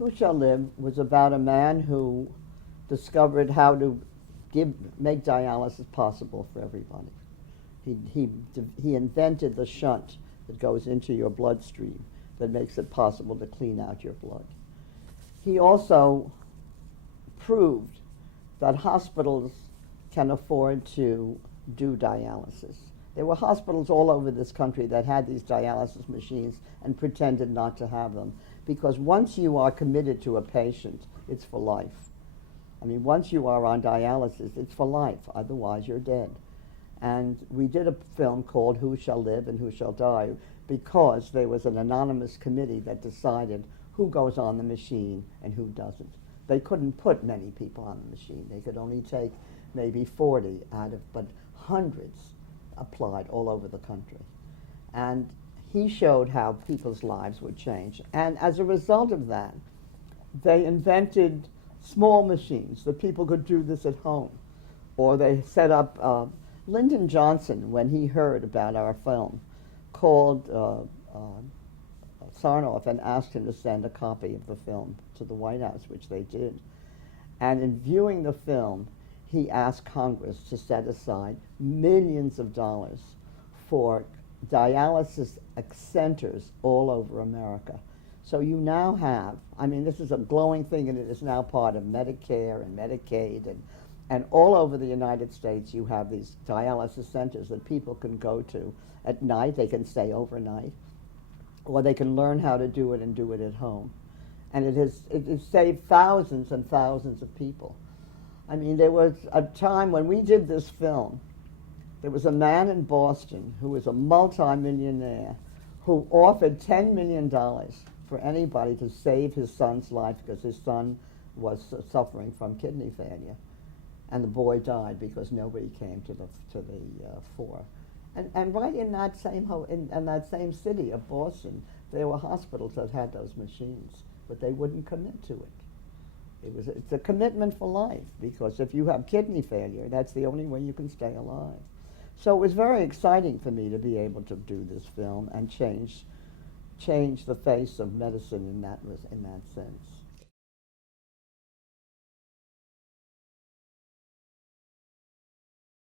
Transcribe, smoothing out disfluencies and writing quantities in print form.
Who Shall Live was about a man who discovered how to make dialysis possible for everybody. He invented the shunt that goes into your bloodstream that makes it possible to clean out your blood. He also proved that hospitals can afford to do dialysis. There were hospitals all over this country that had these dialysis machines and pretended not to have them, because once you are committed to a patient, it's for life. I mean, once you are on dialysis, it's for life. Otherwise, you're dead. And we did a film called Who Shall Live and Who Shall Die, because there was an anonymous committee that decided who goes on the machine and who doesn't. They couldn't put many people on the machine. They could only take maybe 40 out of, but hundreds applied all over the country. And he showed how people's lives would change. And as a result of that, they invented small machines that people could do this at home. Or they set up, Lyndon Johnson, when he heard about our film, called Sarnoff and asked him to send a copy of the film to the White House, which they did. And in viewing the film, he asked Congress to set aside millions of dollars for dialysis centers all over America. So you now have, I mean, this is a glowing thing, and it is now part of Medicare and Medicaid, and all over the United States you have these dialysis centers that people can go to at night. They can stay overnight, or they can learn how to do it and do it at home. And it has saved thousands and thousands of people. I mean, there was a time when we did this film, there was a man in Boston who was a multi-millionaire who offered $10 million for anybody to save his son's life, because his son was suffering from kidney failure. And the boy died because nobody came to the fore. And right in that same city of Boston, there were hospitals that had those machines, but they wouldn't commit to it. It's a commitment for life, because if you have kidney failure, that's the only way you can stay alive. So it was very exciting for me to be able to do this film and change the face of medicine in that sense.